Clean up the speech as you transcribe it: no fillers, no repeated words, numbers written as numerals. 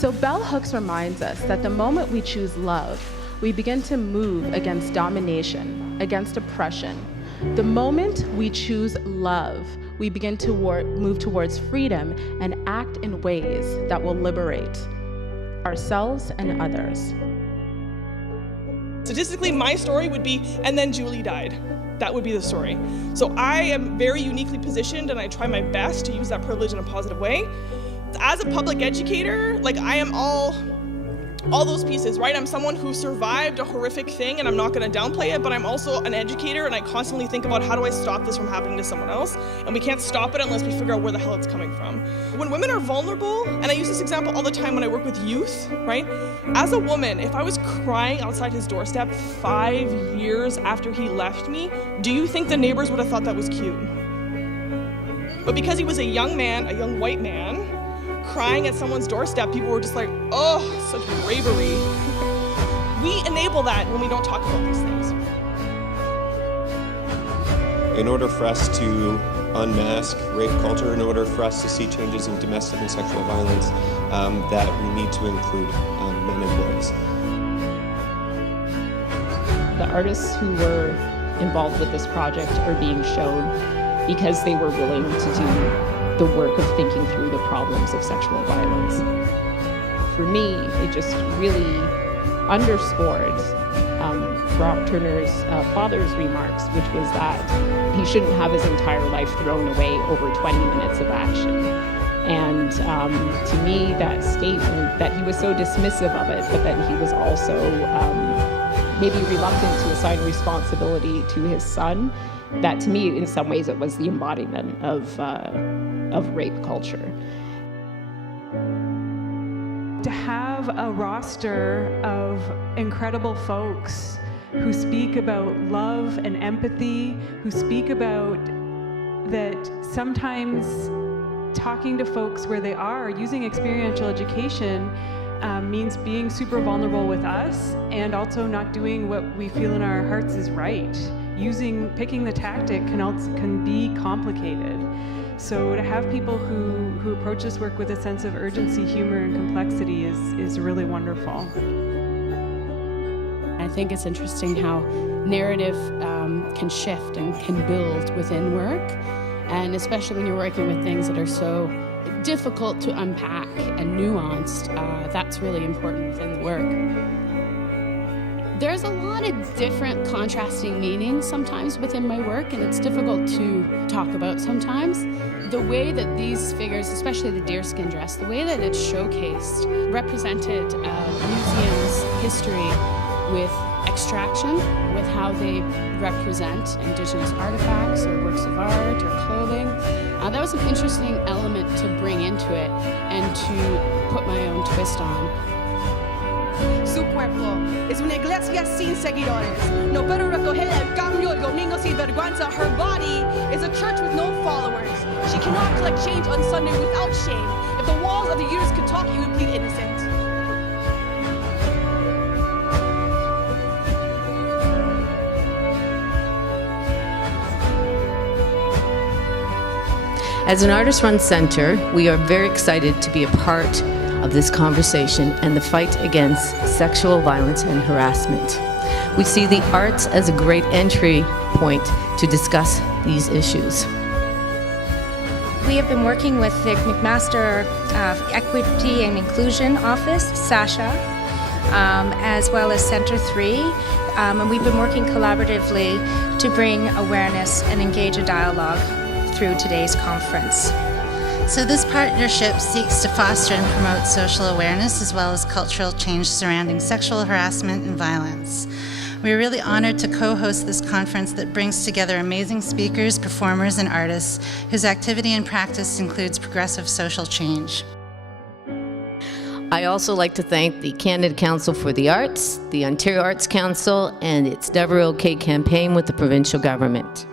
So bell hooks reminds us that the moment we choose love, we begin to move against domination, against oppression. The moment we choose love, we begin to move towards freedom and act in ways that will liberate ourselves and others. Statistically, my story would be, and then Julie died. That would be the story. So I am very uniquely positioned, and I try my best to use that privilege in a positive way. As a public educator, I am all those pieces, right? I'm someone who survived a horrific thing, and I'm not going to downplay it, but I'm also an educator, and I constantly think about how do I stop this from happening to someone else, and we can't stop it unless we figure out where the hell it's coming from. When women are vulnerable, and I use this example all the time when I work with youth, right? As a woman, if I was crying outside his doorstep 5 years after he left me, do you think the neighbors would have thought that was cute? But because he was a young man, a young white man, crying at someone's doorstep, people were just like, oh, such bravery. We enable that when we don't talk about these things. In order for us to unmask rape culture, in order for us to see changes in domestic and sexual violence, that we need to include men and boys. The artists who were involved with this project are being shown because they were willing to do the work of thinking through the problems of sexual violence. For me, it just really underscored Brock Turner's father's remarks, which was that he shouldn't have his entire life thrown away over 20 minutes of action. And to me, that statement that he was so dismissive of it, but that he was also maybe reluctant to assign responsibility to his son, that to me, in some ways, it was the embodiment of rape culture. To have a roster of incredible folks who speak about love and empathy, who speak about that sometimes talking to folks where they are, using experiential education, means being super vulnerable with us and also not doing what we feel in our hearts is right. Picking the tactic can be complicated. So to have people who approach this work with a sense of urgency, humor, and complexity is really wonderful. I think it's interesting how narrative can shift and can build within work, and especially when you're working with things that are so difficult to unpack and nuanced, that's really important within the work. There's a lot of different contrasting meanings sometimes within my work, and it's difficult to talk about sometimes. The way that these figures, especially the deerskin dress, the way that it's showcased, represented a museum's history with extraction, with how they represent Indigenous artifacts or works of art or clothing. That was an interesting element to bring into it and to put my own twist on. Su cuerpo es una iglesia sin seguidores. No puedo recoger el cambio el domingo sin vergüenza. Her body is a church with no followers. She cannot collect change on Sunday without shame. If the walls of the uterus could talk, you would plead innocent. As an artist-run center, we are very excited to be a part of this conversation and the fight against sexual violence and harassment. We see the arts as a great entry point to discuss these issues. We have been working with the McMaster Equity and Inclusion Office, SASHA, as well as Center 3, and we've been working collaboratively to bring awareness and engage a dialogue through today's conference. So this partnership seeks to foster and promote social awareness as well as cultural change surrounding sexual harassment and violence. We are really honored to co-host this conference that brings together amazing speakers, performers, and artists whose activity and practice includes progressive social change. I also like to thank the Canada Council for the Arts, the Ontario Arts Council, and its Never OK campaign with the provincial government.